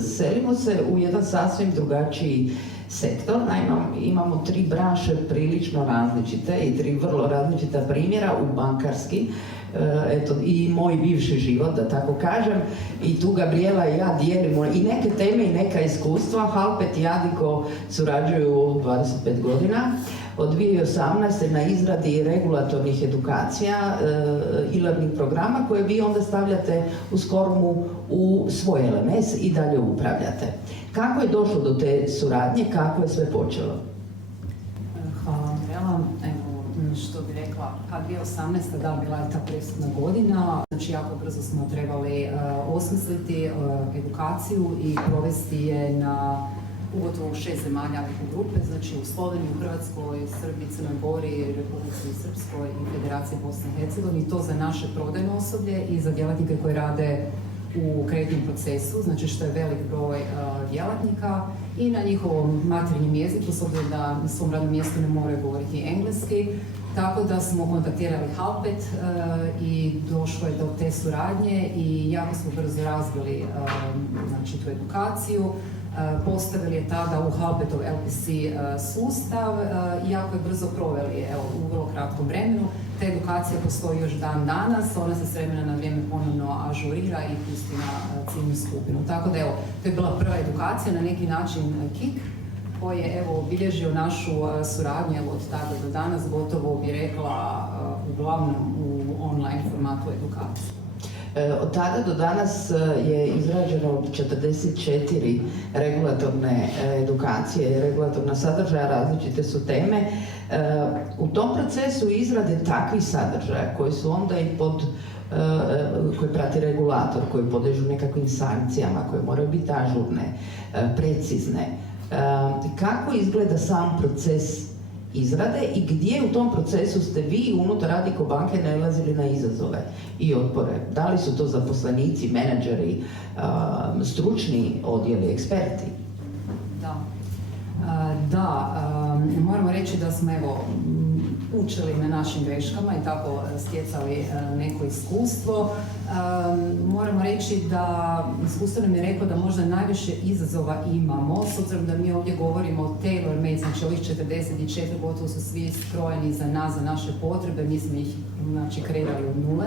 selimo se u jedan sasvim drugačiji sektor. Naime, imamo 3 branše prilično različite i 3 vrlo različita primjera u bankarski. Eto, i moj bivši život, da tako kažem, i tu Gabrijela i ja dijelimo i neke teme i neka iskustva. Halpet i Adiko surađuju 25 godina. Od 2018. na izradi regulatornih edukacija, e-learning programa koje vi onda stavljate u Skormu u svoj LMS i dalje upravljate. Kako je došlo do te suradnje, kako je sve počelo? Hvala Andrela. Što bi rekla, 2018. da, bila je ta presudna godina, znači jako brzo smo trebali osmisliti edukaciju i provesti je na ugotovo 6 zemalja u grupe, znači u Sloveniji, u Hrvatskoj, Srbiji, Crnoj Gori, Republici Srpskoj i Federaciji Bosne i Hercegovine, i to za naše prodajno osoblje i za djelatnike koji rade u kreditnom procesu, znači što je velik broj djelatnika, i na njihovom materinjem jeziku, s obzirom da na svom radnom mjestu ne moraju govoriti engleski. Tako da smo kontaktirali Halpet i došlo je do te suradnje i jako smo brzo razvili znači, tu edukaciju. Postavili je tada u Halpetov LPC sustav i jako je brzo proveli u vrlo kratkom vremenu. Ta edukacija postoji još dan danas, ona se s vremena na vrijeme ponovno ažurira i pusti na ciljnu skupinu. Tako da to je bila prva edukacija, na neki način KIK, koji je obilježio našu suradnju od tada do danas, gotovo bi rekla uglavnom u online formatu edukacije. Od tada do danas je izrađeno 44 regulatorne edukacije, regulatorna sadržaja, različite su teme. U tom procesu izrade takvih sadržaja koji su onda i koji prati regulator, koji podliježu nekakvim sankcijama, koje moraju biti ažurne, precizne. Kako izgleda sam proces izrade i gdje u tom procesu ste vi unutar Adiko banke nailazili na izazove i otpore? Da li su to zaposlenici, menadžeri, stručni odjeli, eksperti? Moramo reći da smo učili na našim greškama i tako stjecali neko iskustvo. Moramo reći da iskustvo nam je rekao da možda najviše izazova imamo, s obzirom da mi ovdje govorimo o tailor-made, znači ovih 44 gotovo su svi skrojeni za nas, za naše potrebe, mi smo ih kreirali od nule.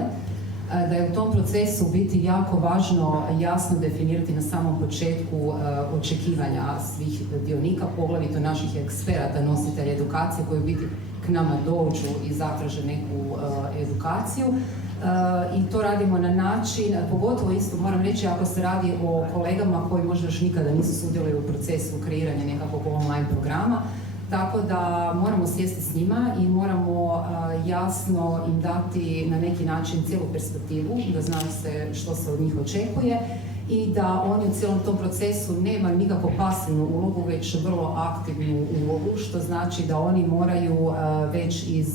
Da je u tom procesu biti jako važno jasno definirati na samom početku očekivanja svih dionika, poglavito naših eksperata, nositelja edukacije koji biti k nama dođu i zatraže neku edukaciju. I to radimo na način, pogotovo isto moram reći ako se radi o kolegama koji možda još nikada nisu sudjelovali u procesu kreiranja nekakvog online programa, tako da moramo sjesti s njima i moramo jasno im dati na neki način cijelu perspektivu, da znaju se što se od njih očekuje i da oni u cijelom tom procesu nemaju nikako pasivnu ulogu, već vrlo aktivnu ulogu, što znači da oni moraju već i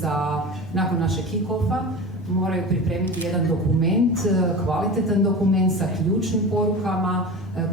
nakon našeg kick-offa moraju pripremiti jedan dokument, kvalitetan dokument sa ključnim porukama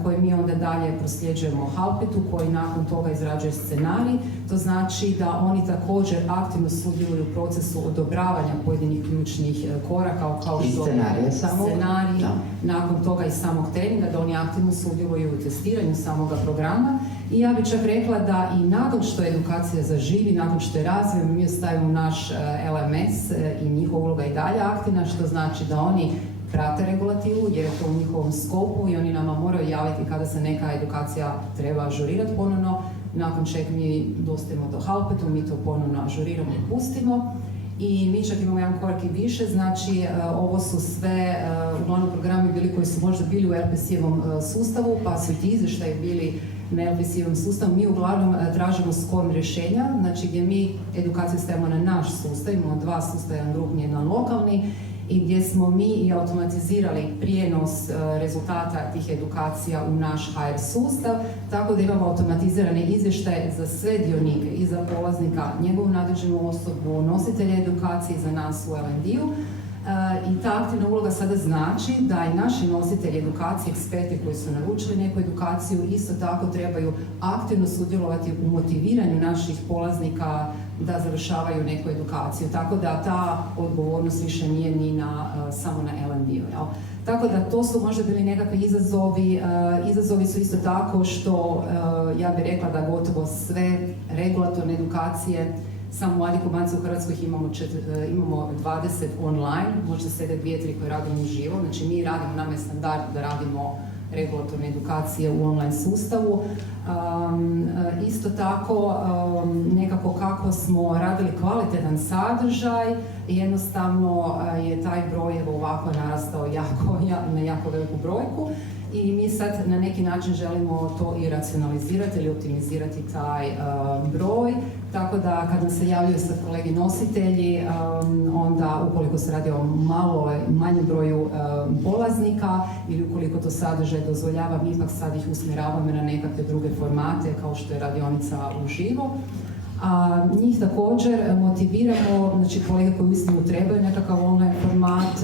koje mi onda dalje prosljeđujemo Halpetu, koji nakon toga izrađuje scenarij. To znači da oni također aktivno sudjeluju u procesu odobravanja pojedinih ključnih koraka, kao što scenarij, nakon toga i samog treninga, da oni aktivno sudjeluju u testiranju samoga programa. I ja bih čak rekla da i nakon što edukacija zaživi, nakon što je razvijemo, mi ostavimo naš LMS i njihova uloga i dalje aktivna, što znači da oni prate regulativu jer je to u njihovom skopu i oni nama moraju javiti kada se neka edukacija treba ažurirati ponovno, nakon čega mi dostavimo to Halpetu, mi to ponovno ažuriramo i pustimo. I mi čak imamo jedan korak i više, znači ovo su sve uglavnom programi bili koji su možda bili u RPC-evom sustavu, pa su i ti izvještaji bili na LPC-evom sustavu. Mi uglavnom tražimo Skorm rješenja, znači gdje mi edukaciju stavimo na naš sustav, imamo 2 sustava, jedan grupni, jedan lokalni, i gdje smo mi i automatizirali prijenos rezultata tih edukacija u naš HR sustav, tako da imamo automatizirane izvještaje za sve dionike, i za polaznika, njegovu nadređenu osobu, nositelja edukacije, za nas u L&D-u. I ta aktivna uloga sada znači da i naši nositelji edukacije, eksperti koji su naručili neku edukaciju, isto tako trebaju aktivno sudjelovati u motiviranju naših polaznika da završavaju neku edukaciju. Tako da ta odgovornost više nije ni samo na L&D-u. Tako da to su možda bili nekakvi izazovi. Izazovi su isto tako što ja bih rekla da gotovo sve regulatorne edukacije samo u Adiku banci u Hrvatskoj imamo 20 online, možda sede 2-3 koje radimo uživo. Znači mi radimo, nam je standard da radimo regulatorne edukacije u online sustavu. Isto tako, nekako kako smo radili kvalitetan sadržaj, jednostavno je taj broj ovako narastao na jako veliku brojku. I mi sad na neki način želimo to i racionalizirati ili optimizirati taj broj, tako da kad nam se javljaju sad kolegi nositelji, onda ukoliko se radi o manjem broju polaznika ili ukoliko to sadržaj dozvoljava, mi ipak sad ih usmjeravamo na nekakve druge formate kao što je radionica uživo. A njih također motiviramo, znači kolege koji uistinu trebaju nekakav online format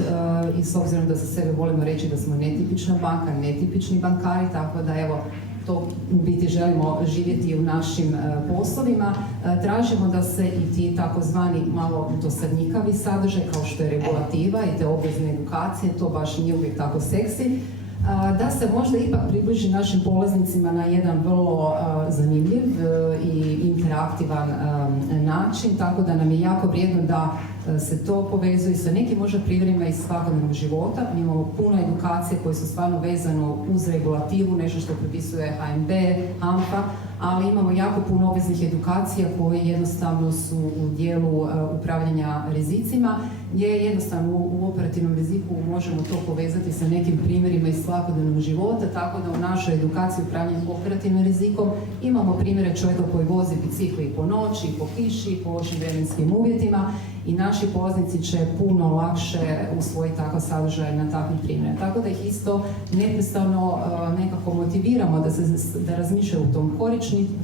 i s obzirom da za sebe volimo reći da smo netipična banka, netipični bankari, tako da evo, to u biti želimo živjeti u našim poslovima. Tražimo da se i ti takozvani malo dosadnjikavi sadržaj kao što je regulativa i te obvezne edukacije, to baš nije uvijek tako seksi, da se možda ipak približi našim polaznicima na jedan vrlo zanimljiv i interaktivan način, tako da nam je jako vrijedno da se to povezuje sa nekim možda primjerima iz svakodnevnog života. Mi imamo puno edukacije koje su stvarno vezano uz regulativu, nešto što propisuje HNB, HANFA, ali imamo jako puno obveznih edukacija koje jednostavno su u dijelu upravljanja rizicima, gdje jednostavno u operativnom riziku možemo to povezati sa nekim primjerima iz svakodnevnog života, tako da u našoj edukaciji upravljanja operativnim rizikom imamo primjere čovjeka koji vozi bicikli po noći, po kiši, po lošim vremenskim uvjetima i naši polaznici će puno lakše usvojiti takav sadržaj na takvim primjerima. Tako da ih isto neprestano nekako motiviramo da razmišljaju u tom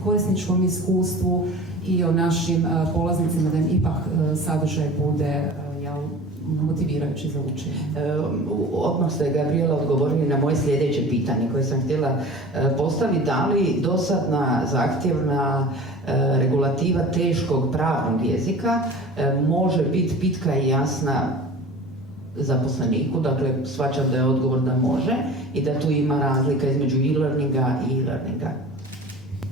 korisničkom iskustvu i o našim polaznicima, da im ipak sadržaj bude motivirajući za učenje. Odmah ste, Gabriela, odgovorili na moje sljedeće pitanje koje sam htjela postaviti. Da li dosadna, zahtjevna regulativa teškog pravnog jezika može biti pitka i jasna zaposleniku? Dakle, shvaćam da je odgovor da može i da tu ima razlika između e-learninga i e-learninga.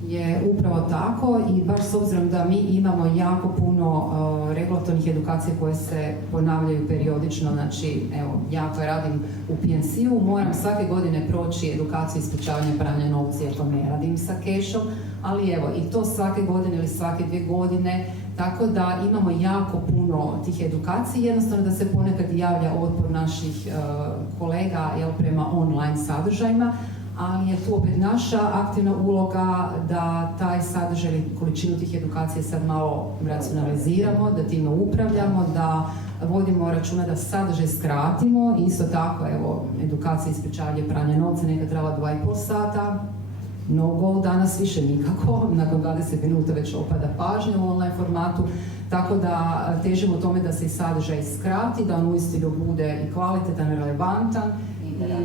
Je upravo tako i baš s obzirom da mi imamo jako puno regulatornih edukacija koje se ponavljaju periodično, znači evo, ja koja radim u PNC-u moram svake godine proći edukaciju sprječavanja pranja novca, jer to ne radim sa cashom, ali evo i to svake godine ili svake 2 godine, tako da imamo jako puno tih edukacija, jednostavno da se ponekad javlja otpor naših kolega prema online sadržajima, ali je tu opet naša aktivna uloga da taj sadržaj ili količinu tih edukacija sad malo racionaliziramo, da time upravljamo, da vodimo računa da sadržaj skratimo. Isto tako, evo, edukacija sprječavanja pranja novca nekad trajala 2,5 sata, no go danas više nikako, nakon 20 minuta već opada pažnja u online formatu, tako da težimo tome da se i sadržaj skrati, da on uistinu bude i kvalitetan, relevantan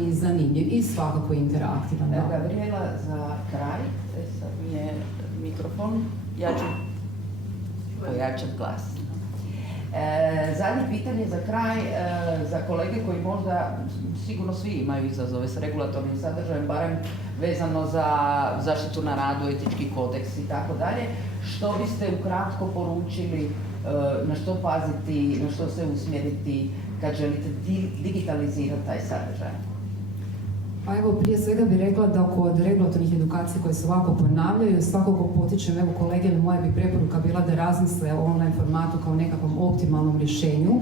i zanimljiv i svakako interaktivan. Gabriela, za kraj, sad mi je mikrofon, ja ću pojačati glas. Zadnje pitanje za kraj, za kolege koji možda, sigurno svi imaju izazove s regulatornim sadržajem, barem vezano za zaštitu na radu, etički kodeks i tako dalje. Što biste ukratko poručili, na što paziti, na što se usmjeriti kad želite digitalizirati taj sadržaj? Pa evo, prije svega bih rekla da kod regulatornih edukacija koje se ovako ponavljaju, svakako potičem, evo kolege, moja bi preporuka bila da razmisle o online formatu kao nekakvom optimalnom rješenju.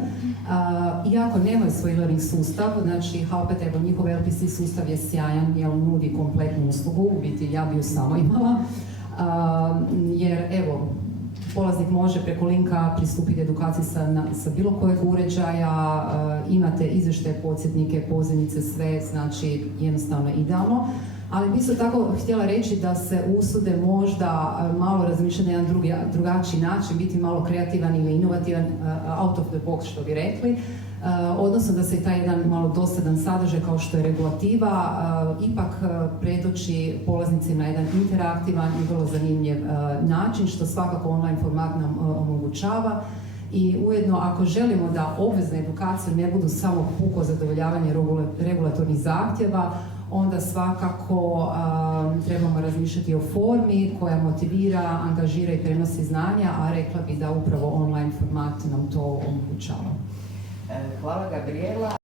Iako nemaju svoj e-learning sustav, znači opet evo, njihov LPC sustav je sjajan jer nudi kompletnu uslugu, u biti ja bi ju samo imala, jer evo, polaznik može preko linka pristupiti edukaciji sa bilo kojeg uređaja, imate izvještaje, podsjetnike, pozivnice, sve, znači jednostavno idealno. Ali bi isto tako htjela reći da se usude možda malo razmišljati na jedan drugačiji način, biti malo kreativan ili inovativan, out of the box što bi rekli, odnosno da se i taj jedan malo dosadan sadržaj kao što je regulativa ipak predoči polaznicima na jedan interaktivan i vrlo zanimljiv način, što svakako online format nam omogućava. I ujedno, ako želimo da obvezne edukacije ne budu samo puko zadovoljavanje regulatornih zahtjeva, onda svakako trebamo razmišljati o formi koja motivira, angažira i prenosi znanja, a rekla bi da upravo online format nam to omogućava. Hvala, Gabriela.